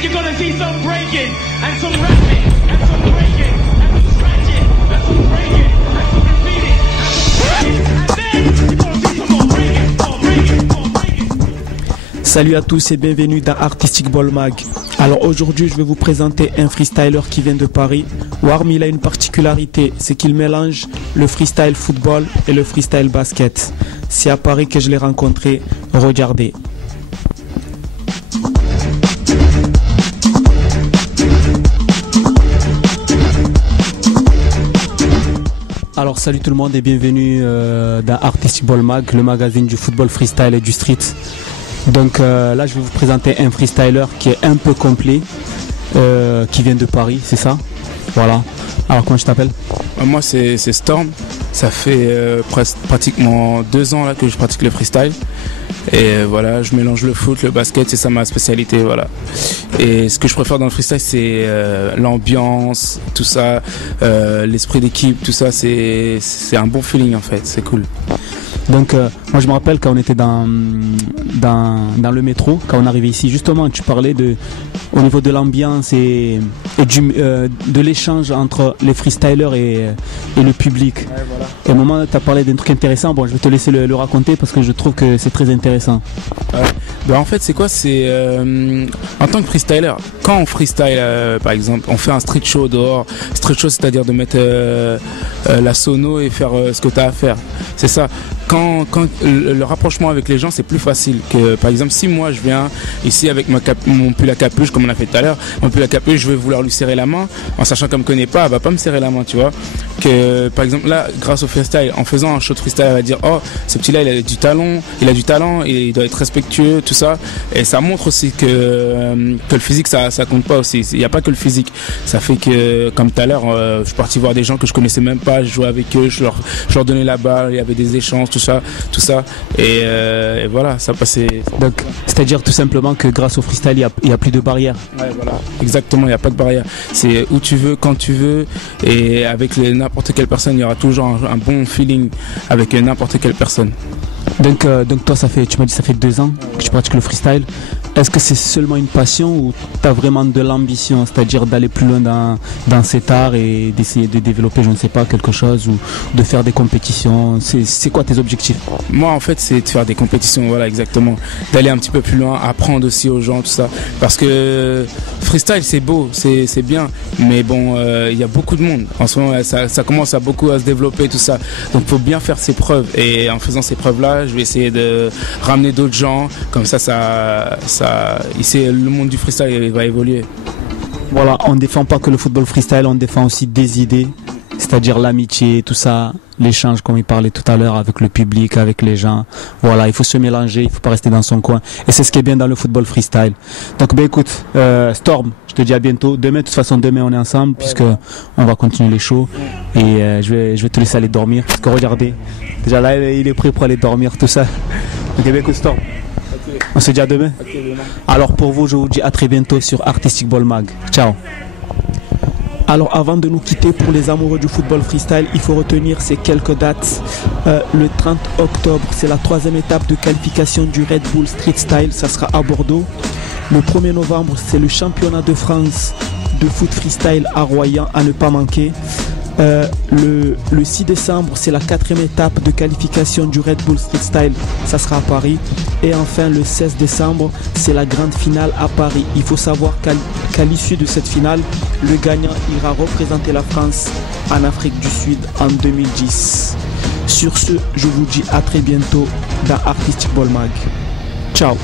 and you're gonna see some breaking and some rapping and some breaking and some scratching and some breaking and some graffiti and some breaking, and then you're gonna see some more breaking, more breaking, more breaking. Salut à tous et bienvenue dans Artistic Ball Mag. Alors aujourd'hui je vais vous présenter un freestyler qui vient de Paris. Warm, il a une particularité, c'est qu'il mélange le freestyle football et le freestyle basket. C'est à Paris que je l'ai rencontré, regardez. Alors salut tout le monde et bienvenue dans Artistic Ball Mag, le magazine du football freestyle et du street. Donc là je vais vous présenter un freestyler qui est un peu complet, qui vient de Paris, c'est ça? Voilà. Alors comment tu t'appelles? Moi c'est Storm, ça fait pratiquement 2 ans là que je pratique le freestyle. Et voilà, je mélange le foot, le basket, c'est ça ma spécialité, voilà. Et ce que je préfère dans le freestyle, c'est l'ambiance, tout ça, l'esprit d'équipe, tout ça, c'est un bon feeling en fait, c'est cool. Donc moi je me rappelle quand on était dans le métro, quand on arrivait ici, justement tu parlais au niveau de l'ambiance et de l'échange entre les freestylers et le public. Ouais, voilà. Et au moment où tu as parlé d'un truc intéressant, bon je vais te laisser le raconter parce que je trouve que c'est très intéressant. Ouais. Bah en fait c'est quoi, c'est en tant que freestyler, quand on freestyle par exemple, on fait un street show dehors, street show c'est-à-dire de mettre la sono et faire ce que tu as à faire, c'est ça. Quand le rapprochement avec les gens c'est plus facile que par exemple si moi je viens ici avec mon pull à capuche comme on a fait tout à l'heure, mon pull à capuche, je vais vouloir lui serrer la main en sachant qu'elle me connaît pas, elle va pas me serrer la main, tu vois. Que par exemple là grâce au freestyle, en faisant un show de freestyle, elle va dire oh ce petit là il a du talent et il doit être respectueux, tout ça, et ça montre aussi que le physique ça compte pas aussi, il n'y a pas que le physique, ça fait que comme tout à l'heure je suis parti voir des gens que je connaissais même pas, je jouais avec eux, je leur donnais la balle, il y avait des échanges, tout ça et voilà, ça passait. Donc c'est-à-dire tout simplement que grâce au freestyle il y a plus de barrières. Ouais, voilà, exactement, il n'y a pas de barrière, c'est où tu veux, quand tu veux, et avec n'importe quelle personne il y aura toujours un bon feeling avec n'importe quelle personne. Donc toi tu m'as dit ça fait 2 ans que tu pratiques le freestyle. Est-ce que c'est seulement une passion ou tu as vraiment de l'ambition, c'est-à-dire d'aller plus loin dans cet art et d'essayer de développer, je ne sais pas, quelque chose ou de faire des compétitions? C'est quoi tes objectifs? Moi en fait c'est de faire des compétitions, voilà, exactement, d'aller un petit peu plus loin, apprendre aussi aux gens, tout ça, parce que freestyle c'est beau, c'est bien, mais bon il y a beaucoup de monde en ce moment, ça commence beaucoup à se développer, tout ça, donc faut bien faire ses preuves, et en faisant ces preuves là je vais essayer de ramener d'autres gens, comme ça ici le monde du freestyle va évoluer. Voilà, on ne défend pas que le football freestyle, on défend aussi des idées, c'est-à-dire l'amitié, tout ça, l'échange comme il parlait tout à l'heure avec le public, avec les gens. Voilà, il faut se mélanger, il ne faut pas rester dans son coin. Et c'est ce qui est bien dans le football freestyle. Donc ben écoute, Storm, je te dis à bientôt. Demain, de toute façon, demain on est ensemble puisque on va continuer les shows. Et je vais te laisser aller dormir. Parce que regardez, déjà là il est prêt pour aller dormir, tout ça. Donc ben écoute Storm. On se dit à demain. Alors pour vous, je vous dis à très bientôt sur Artistic Ball Mag. Ciao. Alors avant de nous quitter, pour les amoureux du football freestyle, il faut retenir ces quelques dates. Le 30 octobre, c'est la 3e étape de qualification du Red Bull Street Style, ça sera à Bordeaux. Le 1er novembre, c'est le championnat de France de foot freestyle à Royan, à ne pas manquer. Le 6 décembre, c'est la 4e étape de qualification du Red Bull Street Style, ça sera à Paris. Et enfin le 16 décembre, c'est la grande finale à Paris. Il faut savoir qu'à l'issue de cette finale, le gagnant ira représenter la France en Afrique du Sud en 2010. Sur ce, je vous dis à très bientôt dans Artistic Ball Mag. Ciao.